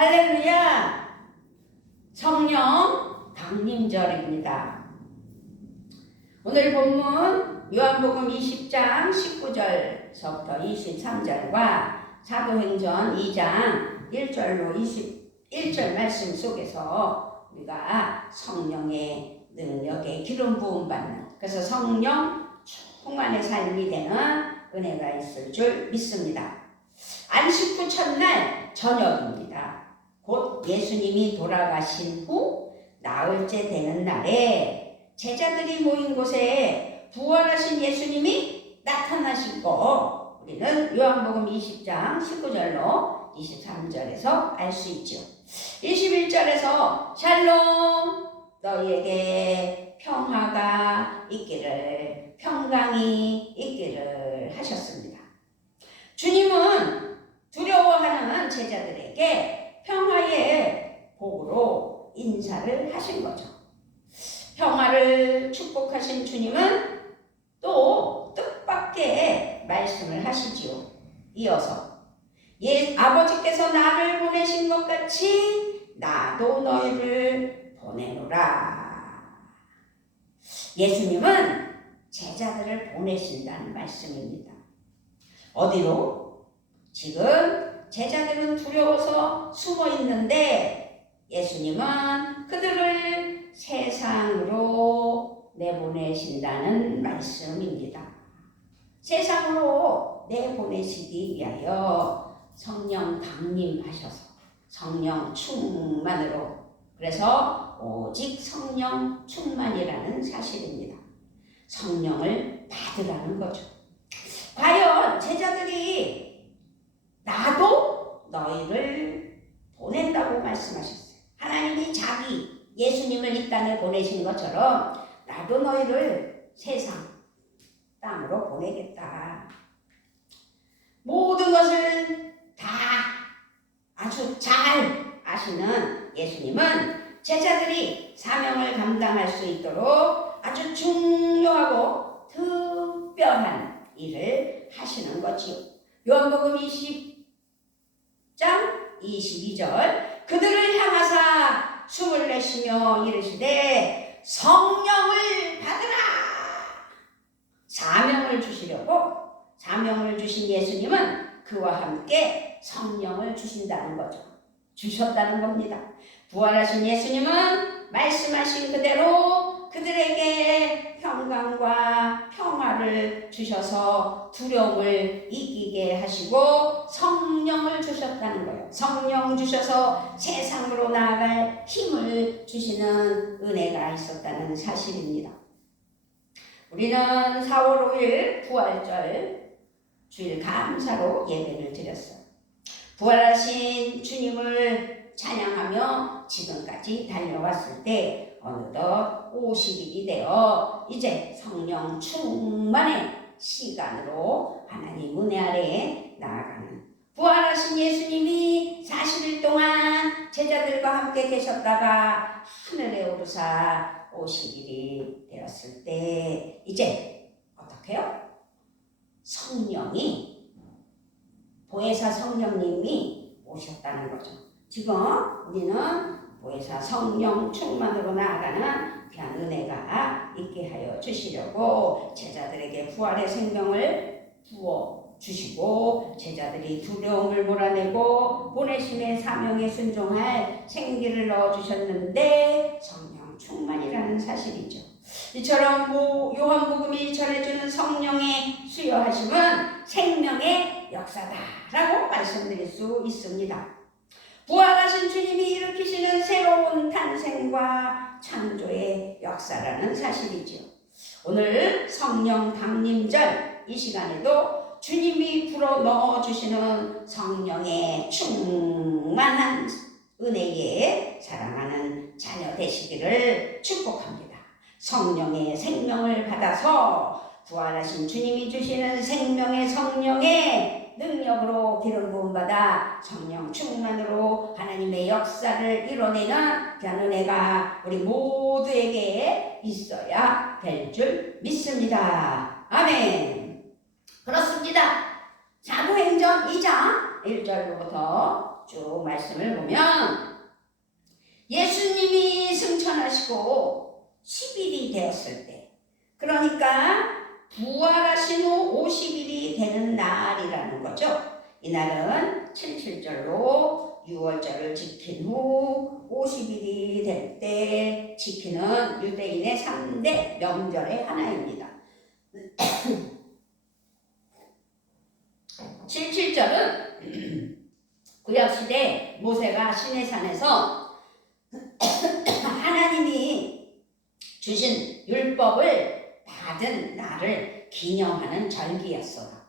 할렐루야! 성령 강림절입니다. 오늘 본문 요한복음 20장 19절서부터 23절과 사도행전 2장 1절로 21절 말씀 속에서 우리가 성령의 능력에 기름 부음 받는, 그래서 성령 충만의 삶이 되는 은혜가 있을 줄 믿습니다. 안식 후 첫날 저녁입니다. 곧 예수님이 돌아가신 후 나흘째 되는 날에 제자들이 모인 곳에 부활하신 예수님이 나타나시고, 우리는 요한복음 20장 19절로 23절에서 알 수 있죠. 21절에서 샬롬, 너희에게 평화가 있기를, 평강이 있기를 하셨습니다. 주님은 두려워하는 제자들에게 평화의 복으로 인사를 하신 거죠. 평화를 축복하신 주님은 또 뜻밖의 말씀을 하시지요. 이어서 아버지께서 나를 보내신 것 같이 나도 너희를 보내노라. 예수님은 제자들을 보내신다는 말씀입니다. 어디로? 지금 제자들은 두려워서 숨어 있는데 예수님은 그들을 세상으로 내보내신다는 말씀입니다. 세상으로 내보내시기 위하여 성령 강림하셔서 성령 충만으로, 그래서 오직 성령 충만이라는 사실입니다. 성령을 받으라는 거죠. 과연 제자들이 나도 너희를 보낸다고 말씀하셨어요. 하나님이 자기 예수님을 이 땅에 보내신 것처럼 나도 너희를 세상 땅으로 보내겠다. 모든 것을 다 아주 잘 아시는 예수님은 제자들이 사명을 감당할 수 있도록 아주 중요하고 특별한 일을 하시는 거지요. 요한복음 20장 22절, 그들을 향하사 숨을 내쉬며 이르시되 성령을 받으라. 사명을 주신 예수님은 그와 함께 성령을 주신다는 거죠. 주셨다는 겁니다. 부활하신 예수님은 말씀하신 그대로 그들에게 평강과 평화를 주셔서 두려움을 이기게 하시고 성령을 주셨다는 거예요. 성령 주셔서 세상으로 나아갈 힘을 주시는 은혜가 있었다는 사실입니다. 우리는 4월 5일 부활절 주일 감사로 예배를 드렸어요. 부활하신 주님을 찬양하며 지금까지 달려왔을 때 어느덧 50일이 되어 이제 성령 충만의 시간으로 하나님 은혜 아래에 나아가는, 부활하신 예수님이 40일 동안 제자들과 함께 계셨다가 하늘에 오르사 50일이 되었을 때 이제 어떻게 해요? 성령이, 보혜사 성령님이 오셨다는 거죠. 지금 우리는 보혜사 성령 충만으로 나아가는 귀한 은혜가 있게 하여 주시려고 제자들에게 부활의 생명을 부어 주시고 제자들이 두려움을 몰아내고 보내심의 사명에 순종할 생기를 넣어 주셨는데 성령 충만이라는 사실이죠. 이처럼 요한복음이 전해주는 성령의 수여하심은 생명의 역사다라고 말씀드릴 수 있습니다. 부활하신 주님이 일으키시는 새로운 탄생과 창조의 역사라는 사실이죠. 오늘 성령 강림절 이 시간에도 주님이 불어 넣어주시는 성령의 충만한 은혜에 사랑하는 자녀 되시기를 축복합니다. 성령의 생명을 받아서 부활하신 주님이 주시는 생명의 성령의 능력으로 기름 부음 받아 성령 충만으로 하나님의 역사를 이뤄내는 귀한 은혜가 우리 모두에게 있어야 될 줄 믿습니다. 아멘. 그렇습니다. 사도행전 2장 1절로부터 쭉 말씀을 보면 예수님이 승천하시고 10일이 되었을 때, 그러니까 부활하신 후 50일이 되는 날이라는 거죠. 이날은 77절로 6월절을 지킨 후 50일이 될 때 지키는 유대인의 3대 명절의 하나입니다. 77절은 구약시대 모세가 시내산에서 하나님이 주신 율법을 받은 날을 기념하는 절기였어요.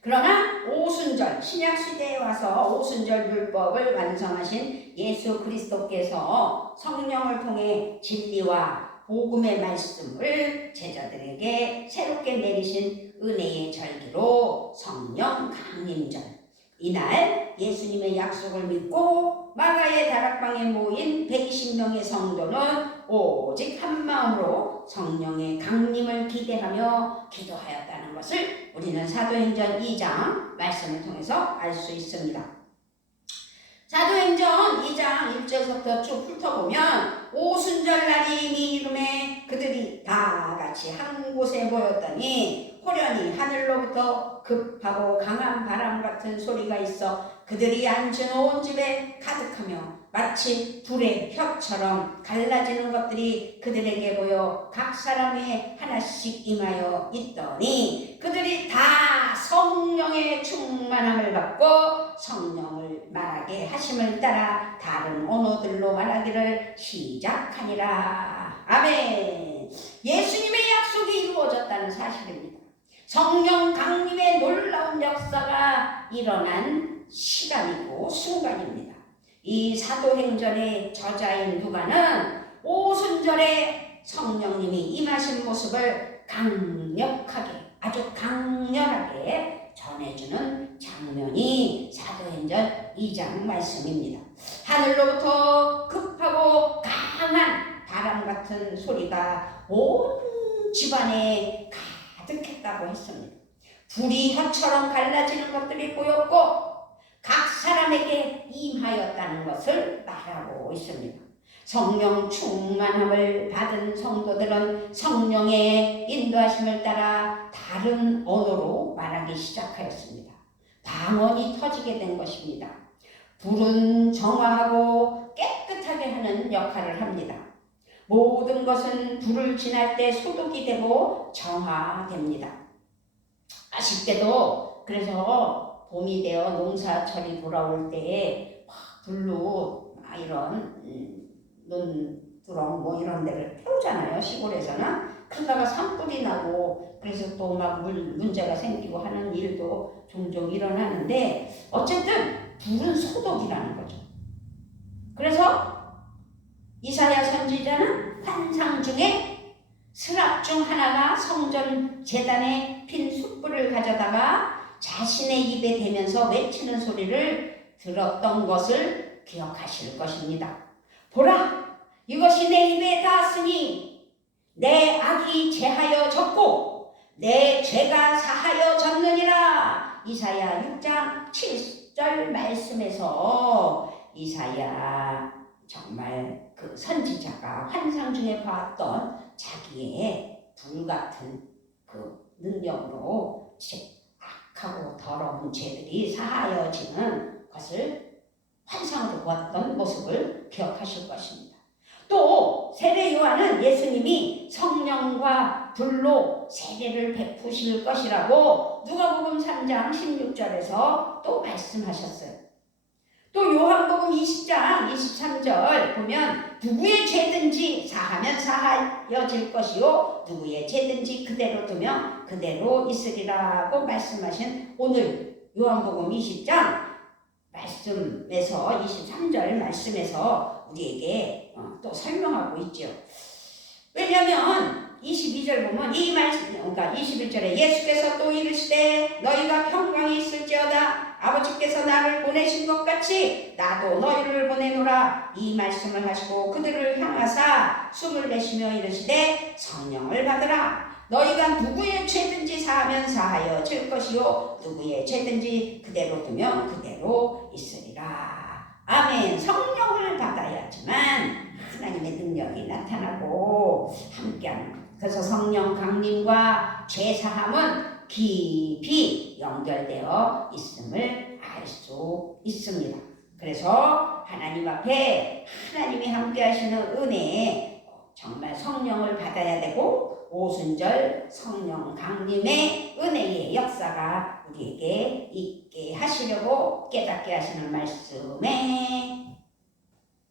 그러나 오순절, 신약시대에 와서 오순절 율법을 완성하신 예수 그리스도께서 성령을 통해 진리와 복음의 말씀을 제자들에게 새롭게 내리신 은혜의 절기로 성령 강림절, 이날 예수님의 약속을 믿고 마가의 다락방에 모인 120명의 성도는 오직 한 마음으로 성령의 강림을 기대하며 기도하였다는 것을 우리는 사도행전 2장 말씀을 통해서 알 수 있습니다. 사도행전 2장 1절부터 쭉 훑어보면 오순절 날이 이미 이름에 그들이 다 같이 한 곳에 모였더니 호련히 하늘로부터 급하고 강한 바람 같은 소리가 있어 그들이 앉은 온 집에 가득하며 마치 불의 혀처럼 갈라지는 것들이 그들에게 보여 각 사람이 하나씩 임하여 있더니 그들이 다 성령의 충만함을 받고 성령을 말하게 하심을 따라 다른 언어들로 말하기를 시작하니라. 아멘. 예수님의 약속이 이루어졌다는 사실입니다. 성령 강림의 놀라운 역사가 일어난 시간이고 순간입니다. 이 사도행전의 저자인 누가는 오순절에 성령님이 임하신 모습을 강력하게, 아주 강렬하게 전해주는 장면이 사도행전 2장 말씀입니다. 하늘로부터 급하고 강한 바람 같은 소리가 온 집안에 가득했다고 했습니다. 불이 혀처럼 갈라지는 것들이 보였고 각 사람에게 임하였다는 것을 말하고 있습니다. 성령 충만함을 받은 성도들은 성령의 인도하심을 따라 다른 언어로 말하기 시작하였습니다. 방언이 터지게 된 것입니다. 불은 정화하고 깨끗하게 하는 역할을 합니다. 모든 것은 불을 지날 때 소독이 되고 정화됩니다. 아쉽게도 그래서 봄이 되어 농사철이 돌아올 때에 불로 이런 논두렁 뭐 이런 데를 태우잖아요, 시골에서는. 그러다가 산불이 나고 그래서 또 막 문제가 생기고 하는 일도 종종 일어나는데 어쨌든 불은 소독이라는 거죠. 그래서 이사야 선지자는 환상 중에 스랍 중 하나가 성전 제단에 핀 숯불을 가져다가 자신의 입에 대면서 외치는 소리를 들었던 것을 기억하실 것입니다. 보라, 이것이 내 입에 닿았으니 내 악이 제하여 졌고 내 죄가 사하여 졌느니라. 이사야 6장 7절 말씀에서 이사야 정말 그 선지자가 환상 중에 봤던 자기의 불같은 그 능력으로 악하고 더러운 죄들이 사하여지는 것을 환상으로 보았던 모습을 기억하실 것입니다. 또 세례 요한은 예수님이 성령과 불로 세례를 베푸실 것이라고 누가복음 3장 16절에서 또 말씀하셨어요. 또 요한복음 20장 23절 보면 누구의 죄든지 사하면 사하여질 것이요 누구의 죄든지 그대로 두면 그대로 있으리라고 말씀하신 오늘 요한복음 20장 말씀에서 23절 말씀에서 우리에게 또 설명하고 있죠. 왜냐하면 22절 보면 이 말씀, 그러니까 21절에 예수께서 또 이르시되 너희가 평강이 있을지어다. 아버지께서 나를 보내신 것 같이 나도 너희를 보내노라. 이 말씀을 하시고 그들을 향하사 숨을 내쉬며 이르시되 성령을 받으라. 너희가 누구의 죄든지 사하면 사하여 질 것이요 누구의 죄든지 그대로 두면 그대로 있으리라. 아멘. 성령을 받아야지만 하나님의 능력이 나타나고 함께하는. 그래서 성령 강림과 죄사함은 깊이 연결되어 있음을 알 수 있습니다. 그래서 하나님 앞에 하나님이 함께 하시는 은혜에 정말 성령을 받아야 되고 오순절 성령 강림의 은혜의 역사가 우리에게 있게 하시려고 깨닫게 하시는 말씀에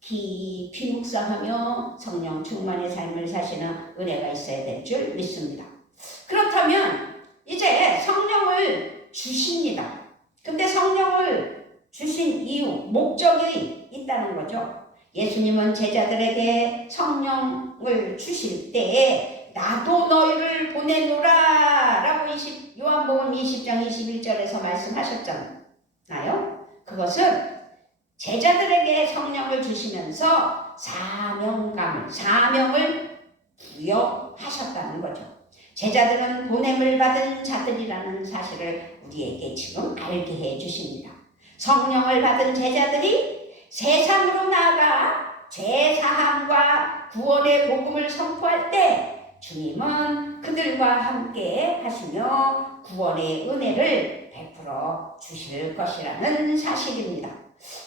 깊이 묵상하며 성령 충만의 삶을 사시는 은혜가 있어야 될 줄 믿습니다. 그렇다면 이제 성령을 주십니다. 근데 성령을 주신 이유, 목적이 있다는 거죠. 예수님은 제자들에게 성령을 주실 때에 나도 너희를 보내노라 라고 요한복음 20장 21절에서 말씀하셨잖아요. 그것은 제자들에게 성령을 주시면서 사명을 부여하셨다는 거죠. 제자들은 보냄을 받은 자들이라는 사실을 우리에게 지금 알게 해 주십니다. 성령을 받은 제자들이 세상으로 나아가 죄사함과 구원의 복음을 선포할 때 주님은 그들과 함께 하시며 구원의 은혜를 베풀어 주실 것이라는 사실입니다.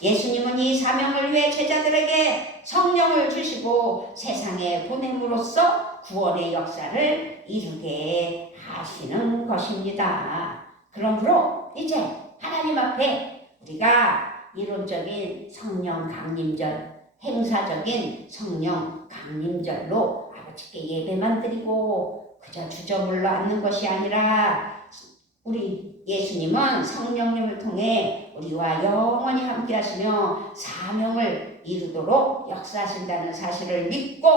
예수님은 이 사명을 위해 제자들에게 성령을 주시고 세상에 보냄으로써 구원의 역사를 이루게 하시는 것입니다. 그러므로 이제 하나님 앞에 우리가 이론적인 성령 강림절, 행사적인 성령 강림절로 아버지께 예배만 드리고 그저 주저물러 앉는 것이 아니라 우리 예수님은 성령님을 통해 우리와 영원히 함께 하시며 사명을 이루도록 역사하신다는 사실을 믿고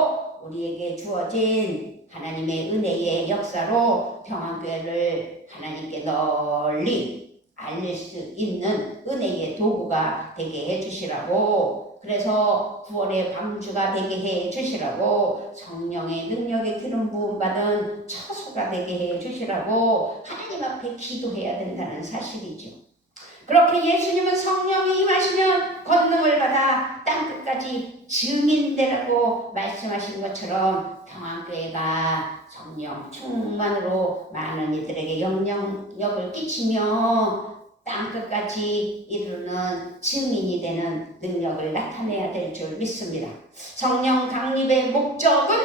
우리에게 주어진 하나님의 은혜의 역사로 평안교회를 하나님께 널리 알릴 수 있는 은혜의 도구가 되게 해주시라고, 그래서 구원의 방주가 되게 해주시라고, 성령의 능력의 기름 부음 받은 처소가 되게 해주시라고 하나님 앞에 기도해야 된다는 사실이죠. 그렇게 예수님은 성령이 임하시면 권능을 받아 땅끝까지 증인되라고 말씀하신 것처럼 평안교회가 성령 충만으로 많은 이들에게 영향력을 끼치며 땅끝까지 이루는 증인이 되는 능력을 나타내야 될 줄 믿습니다. 성령 강림의 목적은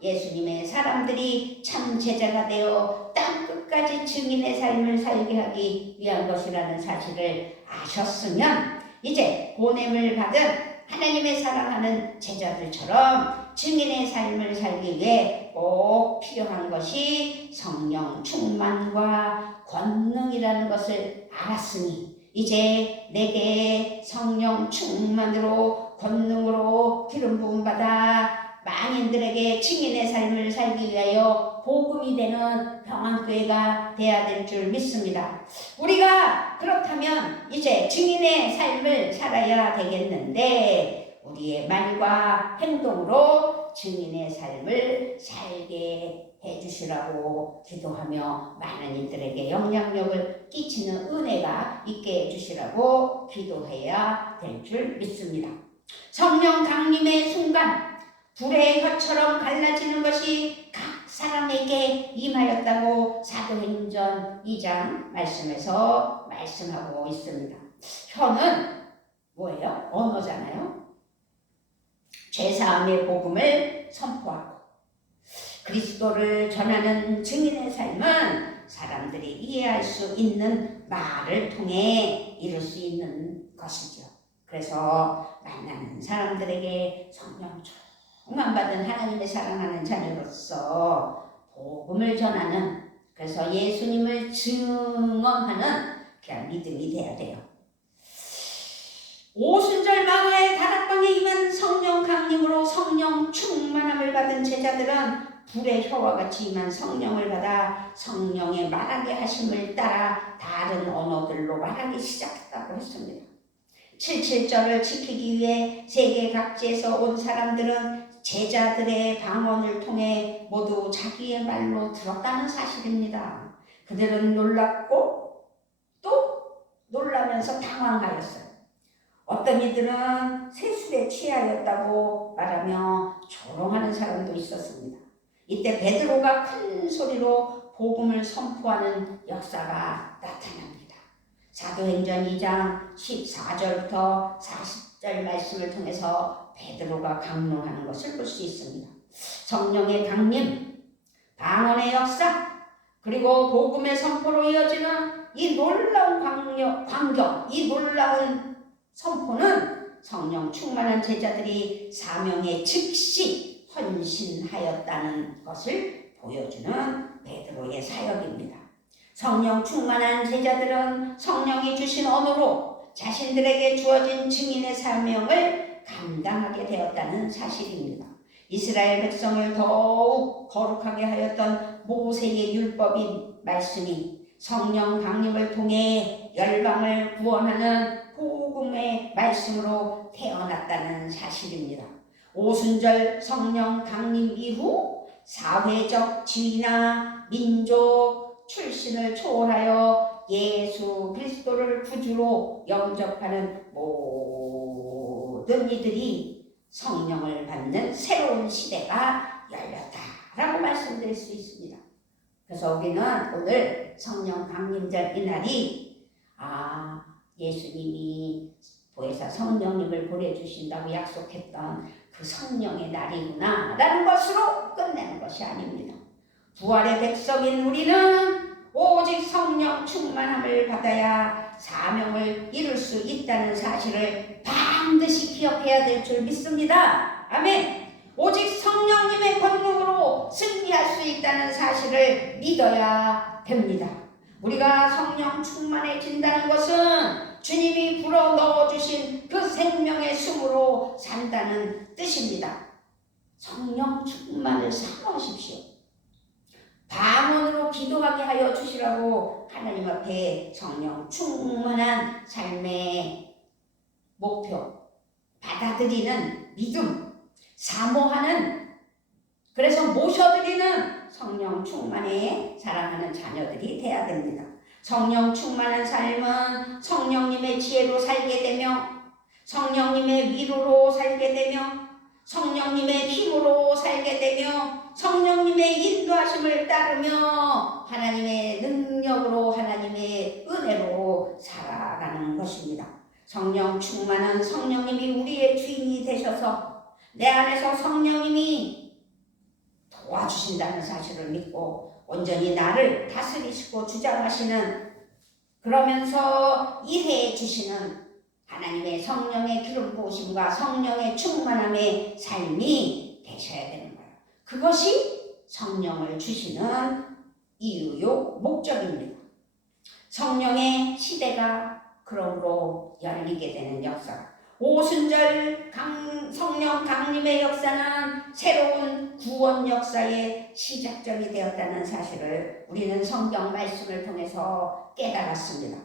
예수님의 사람들이 참 제자가 되어 땅끝까지 증인의 삶을 살게 하기 위한 것이라는 사실을 아셨으면 이제 보냄을 받은 하나님의 사랑하는 제자들처럼 증인의 삶을 살기 위해 꼭 필요한 것이 성령 충만과 권능이라는 것을 알았으니 이제 내게 성령 충만으로 권능으로 기름 부음 받아 만인들에게 증인의 삶을 살기 위하여 복음이 되는 평안교회가 되어야 될 줄 믿습니다. 우리가 그렇다면 이제 증인의 삶을 살아야 되겠는데 우리의 말과 행동으로 증인의 삶을 살게 해주시라고 기도하며 많은 이들에게 영향력을 끼치는 은혜가 있게 해주시라고 기도해야 될 줄 믿습니다. 성령 강림의 순간 불의 혀처럼 갈라지는 것이 각 사람에게 임하였다고 사도행전 2장 말씀에서 말씀하고 있습니다. 혀는 뭐예요? 언어잖아요. 죄사함의 복음을 선포하고 그리스도를 전하는 증인의 삶은 사람들이 이해할 수 있는 말을 통해 이룰 수 있는 것이죠. 그래서 만나는 사람들에게 성령 충만받은 하나님의 사랑하는 자녀로서 복음을 전하는, 그래서 예수님을 증언하는 그런 믿음이 돼야 돼요. 오순절 마가의 다락방에 임한 성령 강림으로 성령 충만함을 받은 제자들은 불의 혀와 같이 임한 성령을 받아 성령의 말하게 하심을 따라 다른 언어들로 말하기 시작했다고 했습니다. 77절을 지키기 위해 세계 각지에서 온 사람들은 제자들의 방언을 통해 모두 자기의 말로 들었다는 사실입니다. 그들은 놀랐고 또 놀라면서 당황하였어요. 어떤 이들은 세술에 취하였다고 말하며 조롱하는 사람도 있었습니다. 이때 베드로가 큰 소리로 복음을 선포하는 역사가 나타납니다. 사도행전 2장 14절부터 40절 말씀을 통해서 베드로가 강론하는 것을 볼 수 있습니다. 성령의 강림, 방언의 역사, 그리고 복음의 선포로 이어지는 이 놀라운 광경, 이 놀라운 선포는 성령 충만한 제자들이 사명에 즉시 헌신하였다는 것을 보여주는 베드로의 사역입니다. 성령 충만한 제자들은 성령이 주신 언어로 자신들에게 주어진 증인의 사명을 감당하게 되었다는 사실입니다. 이스라엘 백성을 더욱 거룩하게 하였던 모세의 율법인 말씀이 성령 강림을 통해 열방을 구원하는 복음의 말씀으로 태어났다는 사실입니다. 오순절 성령 강림 이후 사회적 지위나 민족 출신을 초월하여 예수 그리스도를 구주로 영접하는 모든 이들이 성령을 받는 새로운 시대가 열렸다라고 말씀드릴 수 있습니다. 그래서 우리는 오늘 성령 강림절 이날이 예수님이 보혜사 성령님을 보내주신다고 약속했던 그 성령의 날이구나 라는 것으로 끝내는 것이 아닙니다. 부활의 백성인 우리는 오직 성령 충만함을 받아야 사명을 이룰 수 있다는 사실을 반드시 기억해야 될 줄 믿습니다. 아멘. 오직 성령님의 권능으로 승리할 수 있다는 사실을 믿어야 됩니다. 우리가 성령 충만해진다는 것은 주님이 불어 넣어주신 그 생명의 숨으로 산다는 뜻입니다. 성령 충만을 사모하십시오. 방언으로 기도하게 하여 주시라고 하나님 앞에 성령 충만한 삶의 목표, 받아들이는 믿음, 사모하는, 그래서 모셔드리는 성령 충만에 사랑하는 자녀들이 되어야 됩니다. 성령 충만한 삶은 성령님의 지혜로 살게 되며 성령님의 위로로 살게 되며 성령님의 힘으로 살게 되며 성령님의 인도하심을 따르며 하나님의 능력으로 하나님의 은혜로 살아가는 것입니다. 성령 충만한 성령님이 우리의 주인이 되셔서 내 안에서 성령님이 도와주신다는 사실을 믿고 온전히 나를 다스리시고 주장하시는, 그러면서 일해 주시는 하나님의 성령의 기름 부으심과 성령의 충만함의 삶이 되셔야 되는 거예요. 그것이 성령을 주시는 이유요 목적입니다. 성령의 시대가 그러므로 열리게 되는 역사, 오순절 성령 강림의 역사는 새로운 구원 역사의 시작점이 되었다는 사실을 우리는 성경 말씀을 통해서 깨달았습니다.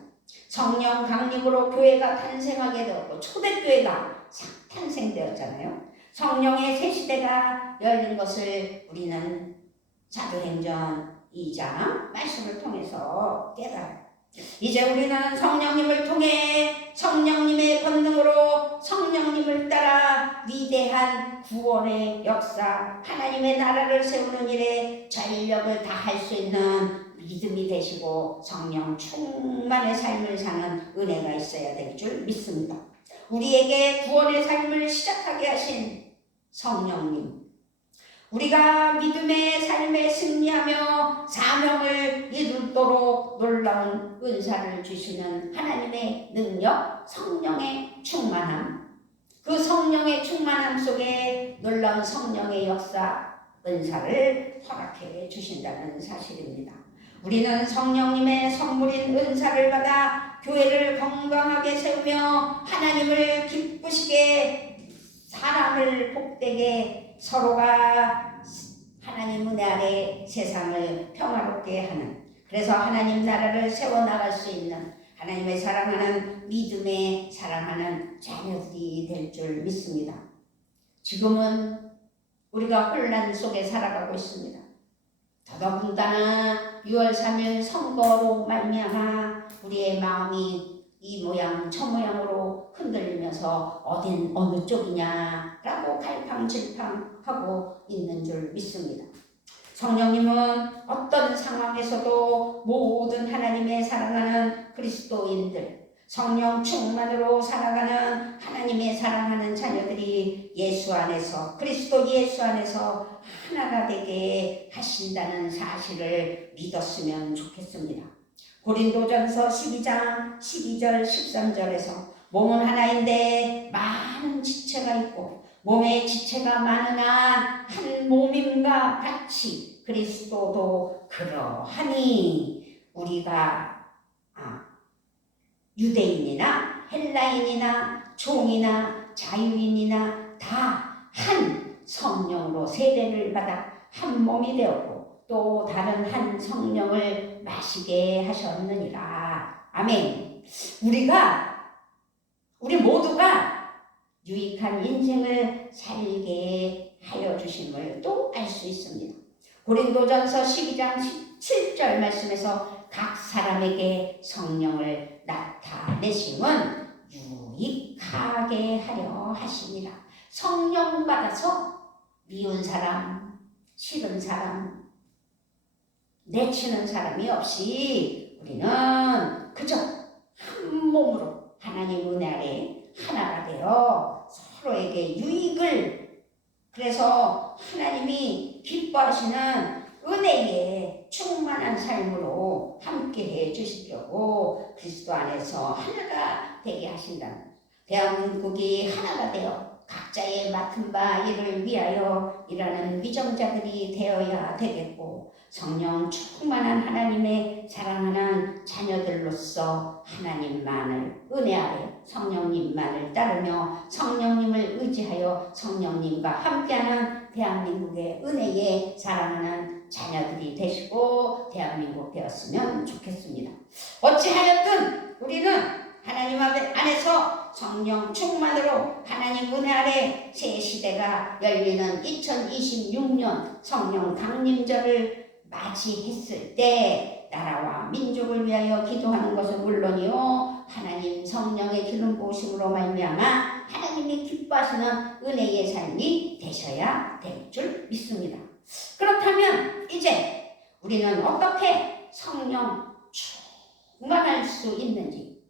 성령 강림으로 교회가 탄생하게 되었고 초대교회가 탄생되었잖아요. 성령의 새 시대가 열린 것을 우리는 사도행전 2장 말씀을 통해서 깨달아요. 이제 우리는 성령님을 통해 성령님의 권능으로 성령님을 따라 위대한 구원의 역사, 하나님의 나라를 세우는 일에 전력을 다할 수 있는 믿음이 되시고 성령 충만의 삶을 사는 은혜가 있어야 될 줄 믿습니다. 우리에게 구원의 삶을 시작하게 하신 성령님, 우리가 믿음의 삶에 승리하며 사명을 이루도록 놀라운 은사를 주시는 하나님의 능력, 성령의 충만함, 그 성령의 충만함 속에 놀라운 성령의 역사, 은사를 허락해 주신다는 사실입니다. 우리는 성령님의 선물인 은사를 받아 교회를 건강하게 세우며 하나님을 기쁘시게, 사람을 복되게, 서로가 하나님 은혜 아래 세상을 평화롭게 하는, 그래서 하나님 나라를 세워나갈 수 있는 하나님의 사랑하는 믿음의 사랑하는 자녀들이 될 줄 믿습니다. 지금은 우리가 혼란 속에 살아가고 있습니다. 더더군다나 6월 3일 선거로 말미암아 우리의 마음이 이 모양 저 모양으로 흔들리면서 어딘 어느 쪽이냐라고 갈팡질팡하고 있는 줄 믿습니다. 성령님은 어떤 상황에서도 모든 하나님의 사랑하는 그리스도인들, 성령 충만으로 살아가는 하나님의 사랑하는 자녀들이 예수 안에서, 그리스도 예수 안에서 하나가 되게 하신다는 사실을 믿었으면 좋겠습니다. 고린도전서 12장 12절 13절에서 몸은 하나인데 많은 지체가 있고 몸에 지체가 많으나 한 몸임과 같이 그리스도도 그러하니 우리가 유대인이나 헬라인이나 종이나 자유인이나 다 한 성령으로 세례를 받아 한 몸이 되었고 또 다른 한 성령을 마시게 하셨느니라. 아멘. 우리 모두가 유익한 인생을 살게 하여 주심을 또 알 수 있습니다. 고린도전서 12장 17절 말씀에서 각 사람에게 성령을 나타내심은 유익하게 하려 하시니라. 성령 받아서 미운 사람, 싫은 사람, 내치는 사람이 없이 우리는 그저 한 몸으로 하나님 은혜 아래 하나가 되어 서로에게 유익을, 그래서 하나님이 기뻐하시는 은혜에 충만한 삶으로 함께해 주시려고 그리스도 안에서 하나가 되게 하신다는, 대한민국이 하나가 되어 각자의 맡은 바 일을 위하여 일하는 위정자들이 되어야 되겠고, 성령 충만한 하나님의 사랑하는 자녀들로서 하나님만을 은혜 아래 성령님만을 따르며 성령님을 의지하여 성령님과 함께하는 대한민국의 은혜에 사랑하는 자녀들이 되시고 대한민국 되었으면 좋겠습니다. 어찌하였든 우리는 하나님 안에서 성령 충만으로 하나님 은혜 아래 새 시대가 열리는 2026년 성령 강림절을 맞이했을 때 나라와 민족을 위하여 기도하는 것은 물론이요, 하나님 성령의 기름 부으심으로 말미암아 하나님이 기뻐하시는 은혜의 삶이 되셔야 될 줄 믿습니다. 그렇다면 이제 우리는 어떻게 성령 충만할 수 있는지,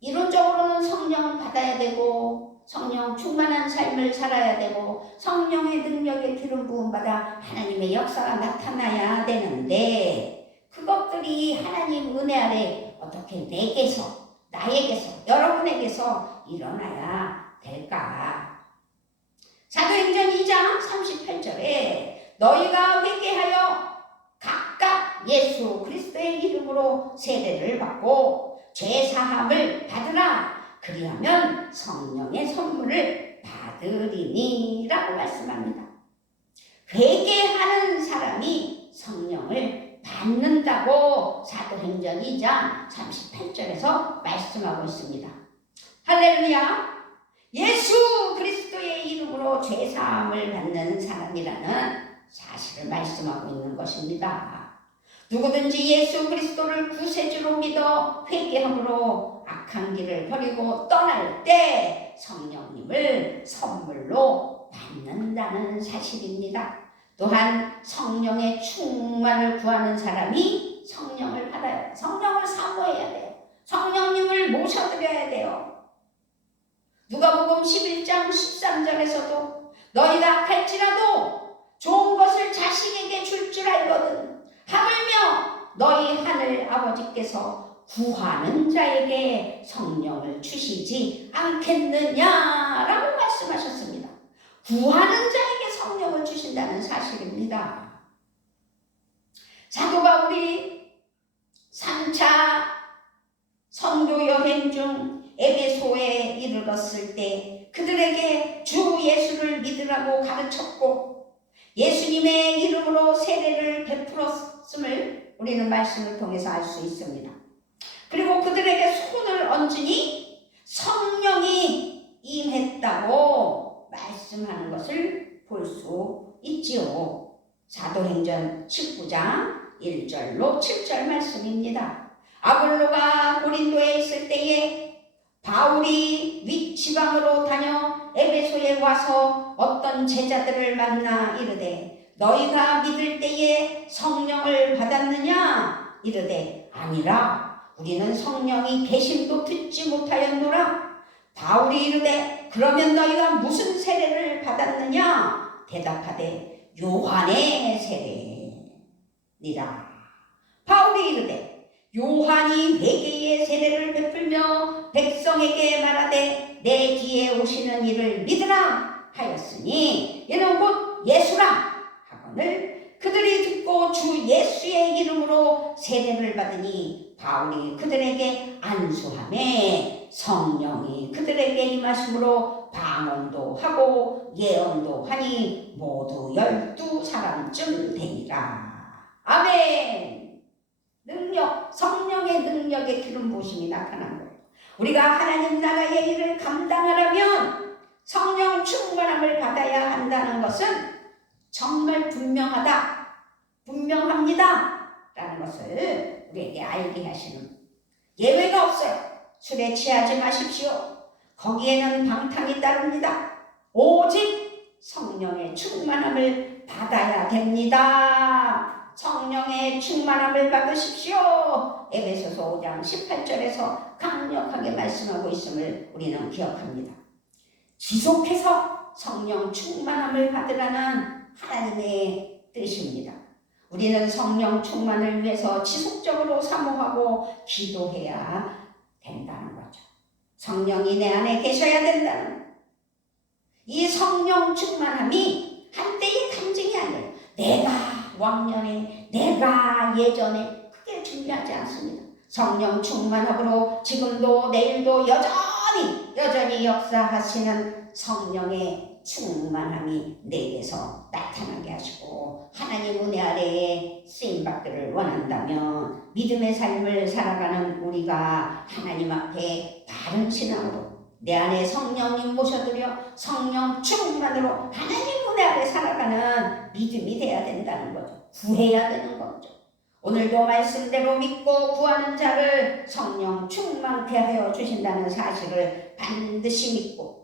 이론적으로는 성령을 받아야 되고 성령 충만한 삶을 살아야 되고 성령의 능력의 기름 부음 받아 하나님의 역사가 나타나야 되는데, 그것들이 하나님 은혜 아래 어떻게 내게서, 나에게서, 여러분에게서 일어나야 될까? 사도행전 2장 38절에 너희가 회개하여 각각 예수 그리스도의 이름으로 세례를 받고 죄사함을 받으라. 그리하면 성령의 선물을 받으리니 라고 말씀합니다. 회개하는 사람이 성령을 받는다고 사도행전 2장 38절에서 말씀하고 있습니다. 할렐루야. 예수 그리스도의 이름으로 죄사함을 받는 사람이라는 사실을 말씀하고 있는 것입니다. 누구든지 예수 그리스도를 구세주로 믿어 회개함으로 악한 길을 버리고 떠날 때 성령님을 선물로 받는다는 사실입니다. 또한 성령의 충만을 구하는 사람이 성령을 받아야 돼요. 성령을 사모해야 돼요. 성령님을 모셔드려야 돼요. 누가복음 11장 13절에서도 너희가 악할지라도 좋은 것을 자식에게 줄 줄 알거든 하물며 너희 하늘 아버지께서 구하는 자에게 성령을 주시지 않겠느냐라고 말씀하셨습니다. 구하는 자에게 성령을 주신다는 사실입니다. 사도 바울이 3차 선교 여행 중 에베소에 이르렀을 때 그들에게 주 예수를 믿으라고 가르쳤고 예수님의 이름으로 세례를 베풀었음을 우리는 말씀을 통해서 알 수 있습니다. 그리고 그들에게 손을 얹으니 성령이 임했다고 말씀하는 것을 볼 수 있지요. 사도행전 19장 1절로 7절 말씀입니다. 아볼로가 고린도에 있을 때에 바울이 윗지방으로 다녀 에베소에 와서 어떤 제자들을 만나 이르되 너희가 믿을 때에 성령을 받았느냐? 이르되 아니라 우리는 성령이 계심도 듣지 못하였노라. 바울이 이르되 그러면 너희가 무슨 세례를 받았느냐? 대답하되 요한의 세례니라. 바울이 이르되 요한이 회개의 세례를 베풀며 백성에게 말하되 내 뒤에 오시는 이를 믿으라 하였으니 이는 곧 예수라 하거늘 그들이 듣고 주 예수의 이름으로 세례를 받으니 바울이 그들에게 안수하매 성령이 그들에게 임하심으로 방언도 하고 예언도 하니 모두 12사람쯤 되니라. 아멘. 능력, 성령의 능력의 기름 부으심이 나타난 거예요. 우리가 하나님 나라의 일을 감당하려면 성령 충만함을 받아야 한다는 것은 정말 분명합니다 라는 것을 우리에게 알게 하시는 예외가 없어요. 술에 취하지 마십시오. 거기에는 방탕이 따릅니다. 오직 성령의 충만함을 받아야 됩니다. 성령의 충만함을 받으십시오. 에베소서 5장 18절에서 강력하게 말씀하고 있음을 우리는 기억합니다. 지속해서 성령 충만함을 받으라는 하나님의 뜻입니다. 우리는 성령 충만을 위해서 지속적으로 사모하고 기도해야 된다는 거죠. 성령이 내 안에 계셔야 된다는 이 성령 충만함이 한때의 간증이 아니에요. 내가 왕년에, 내가 예전에 그게 중요하지 않습니다. 성령 충만함으로 지금도 내일도 여전히 역사하시는 성령의 충만함이 내게서 나타나게 하시고 하나님 은혜 아래에 쓰임받기를 원한다면 믿음의 삶을 살아가는 우리가 하나님 앞에 바른 신앙으로 내 안에 성령님 모셔드려 성령 충만으로 하나님 은혜 아래 살아가는 믿음이 돼야 된다는 거죠. 구해야 되는 거죠. 오늘도 말씀대로 믿고 구하는 자를 성령 충만케 하여 주신다는 사실을 반드시 믿고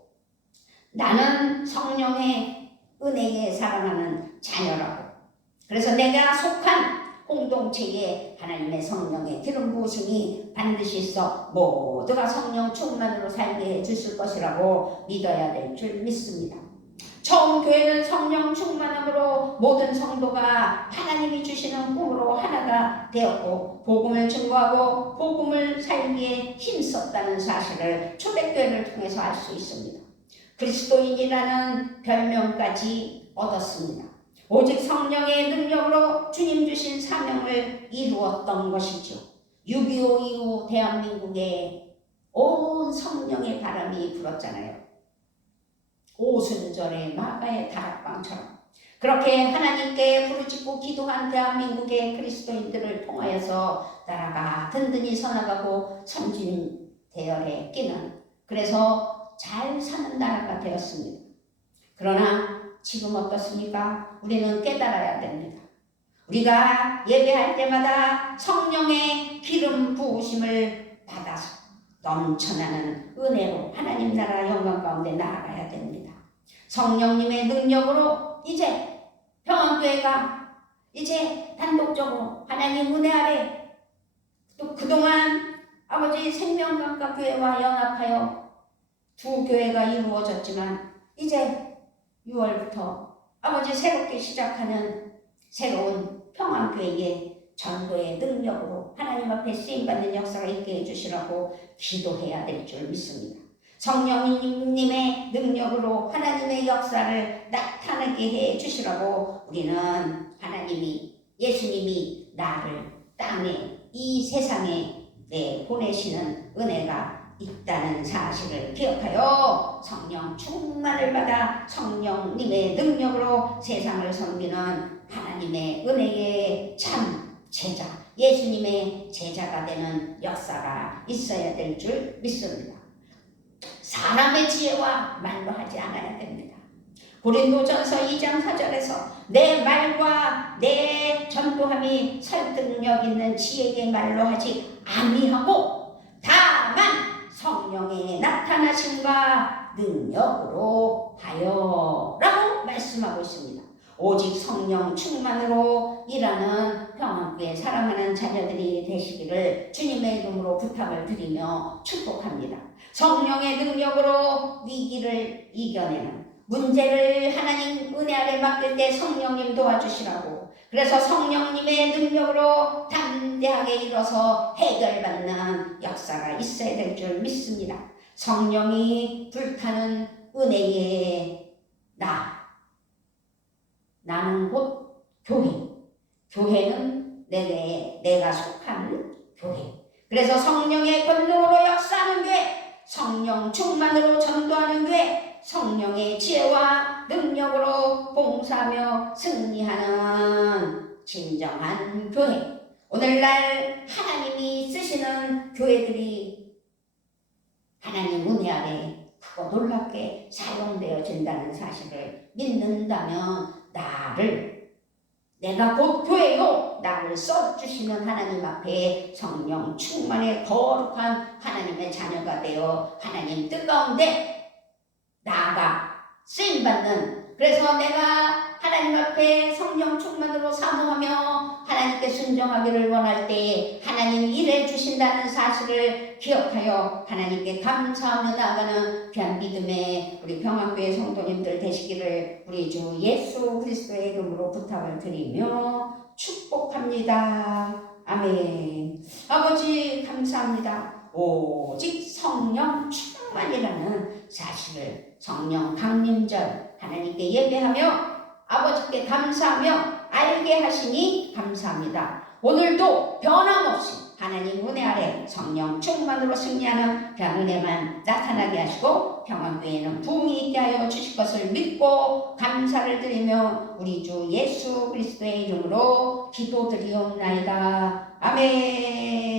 나는 성령의 은혜에 살아가는 자녀라고. 그래서 내가 속한 공동체에 하나님의 성령의 기름 부으심이 반드시 있어 모두가 성령 충만으로 살게 해주실 것이라고 믿어야 될 줄 믿습니다. 처음 교회는 성령 충만함으로 모든 성도가 하나님이 주시는 꿈으로 하나가 되었고 복음을 증거하고 복음을 살기에 힘썼다는 사실을 초대교회를 통해서 알 수 있습니다. 그리스도인이라는 별명까지 얻었습니다. 오직 성령의 능력으로 주님 주신 사명을 이루었던 것이죠. 6.25 이후 대한민국에 온 성령의 바람이 불었잖아요. 오순절의 마가의 다락방처럼 그렇게 하나님께 부르짖고 기도한 대한민국의 그리스도인들을 통하여서 나라가 든든히 서나가고 선진 대열에 끼는 그래서 잘 사는 나라가 되었습니다. 그러나 지금 어떻습니까? 우리는 깨달아야 됩니다. 우리가 예배할 때마다 성령의 기름 부으심을 받아서 넘쳐나는 은혜로 하나님 나라 영광 가운데 나아가야 됩니다. 성령님의 능력으로 이제 평안교회가 이제 단독적으로 하나님 은혜 아래 또 그동안 아버지 생명강가 교회와 연합하여 두 교회가 이루어졌지만 이제 6월부터 아버지 새롭게 시작하는 새로운 평안교회의 전도의 능력으로 하나님 앞에 쓰임받는 역사가 있게 해주시라고 기도해야 될 줄 믿습니다. 성령님의 능력으로 하나님의 역사를 나타나게 해주시라고 우리는 하나님이 예수님이 나를 땅에 이 세상에 보내시는 은혜가 있다는 사실을 기억하여 성령 충만을 받아 성령님의 능력으로 세상을 섬기는 하나님의 은혜의 참 제자, 예수님의 제자가 되는 역사가 있어야 될 줄 믿습니다. 사람의 지혜와 말로 하지 않아야 됩니다. 고린도전서 2장 4절에서 내 말과 내 전도함이 설득력 있는 지혜의 말로 하지 아니하고 다만 성령의 나타나심과 능력으로 하여 라고 말씀하고 있습니다. 오직 성령 충만으로 일하는 평안교회 사랑하는 자녀들이 되시기를 주님의 이름으로 부탁을 드리며 축복합니다. 성령의 능력으로 위기를 이겨내는 문제를 하나님 은혜 아래 맡길 때 성령님 도와주시라고, 그래서 성령님의 능력으로 담대하게 일어서 해결받는 역사가 있어야 될 줄 믿습니다. 성령이 불타는 은혜의 나는 곧 교회. 교회는 내가 속한 교회. 그래서 성령의 권능으로 역사하는 교회, 성령 충만으로 전도하는 교회, 성령의 지혜와 능력으로 봉사하며 승리하는 진정한 교회. 오늘날 하나님이 쓰시는 교회들이 하나님 은혜 아래 크고 놀랍게 사용되어진다는 사실을 믿는다면 내가 곧 교회요, 나를 써주시는 하나님 앞에 성령 충만의 거룩한 하나님의 자녀가 되어 하나님 뜻 가운데 나아가 쓰임받는, 그래서 내가 하나님 앞에 성령 충만으로 사모하며 하나님께 순종하기를 원할 때 하나님 일해 주신다는 사실을 기억하여 하나님께 감사하며 나아가는 귀한 믿음의 우리 평안교회 성도님들 되시기를 우리 주 예수 그리스도의 이름으로 부탁을 드리며 축복합니다. 아멘. 아버지 감사합니다. 오직 성령 충만이라는 사실을 성령 강림절 하나님께 예배하며 아버지께 감사하며 알게 하시니 감사합니다. 오늘도 변함없이 하나님 은혜 아래 성령 충만으로 승리하는 그 은혜만 나타나게 하시고 평안교회에는 부흥이 있게 하여 주실 것을 믿고 감사를 드리며 우리 주 예수 그리스도의 이름으로 기도드리옵나이다. 아멘.